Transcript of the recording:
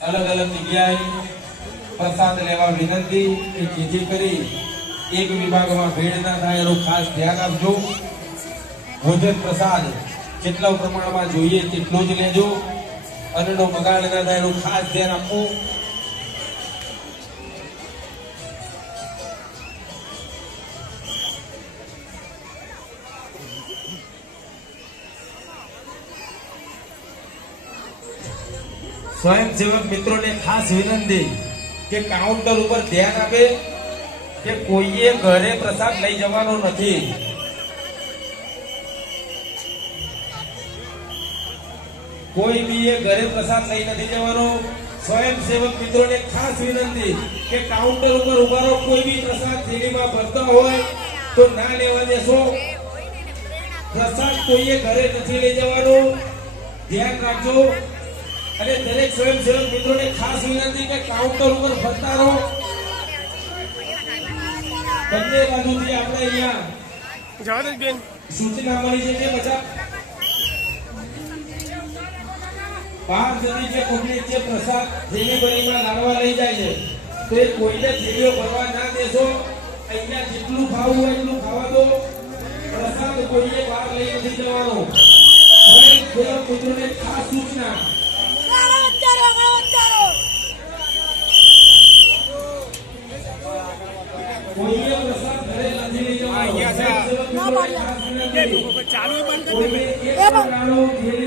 અલગ અલગ જગ્યાએ પ્રસાદ લેવા વિનંતી કે જેથી કરી એક વિભાગમાં ભીડ ના થાય એનું ખાસ ધ્યાન આપજો। ભોજન પ્રસાદ જેટલા પ્રમાણમાં જોઈએ તેટલો જ લેજો, અન્નનો બગાડ ના થાય એનું ખાસ ધ્યાન આપવું। સ્વયંસેવક મિત્રોને ખાસ વિનંતી કે કાઉન્ટર ઉપર ધ્યાન આપે કે કોઈએ ઘરે પ્રસાદ લઈ જવાનો નથી। કોઈ બી ઘરે પ્રસાદ લઈ નથી જવાનો। સ્વયંસેવક મિત્રોને ખાસ વિનંતી કે કાઉન્ટર ઉપર ઉભા રહો, કોઈ બી પ્રસાદ થેલીમાં ભરતા હોય તો ના લેવા દેશો। પ્રસાદ કોઈએ ઘરે નથી લઈ જવાનો, ધ્યાન રાખજો। અને દરેક સ્વયંસેવક મિત્રોને ખાસ વિનંતી કે કાઉન્ટર ઉપર ફરતા રહો। બંને બાજુથી આપણે અહીંયા જવાદેશબેન સૂચના મળી છે કે બધા 5 જણી જે પબ્લિક જે પ્રસાદ થેલી ભરીમાં લાવવા લઈ જાય છે તો એ કોઈને થેલીઓ ભરવા ના દેશો। અહીંયા જેટલું ખાવું હોય એટલું ખાવા દો, પ્રસાદ કોઈએ બહાર લઈ નથી જવાનો। સ્વયંસેવક મિત્રોને ખાસ સૂચના કોઈએ પ્રસાદ ઘરે નથી લઈ જવાનો। ચાલુ બંધ કરી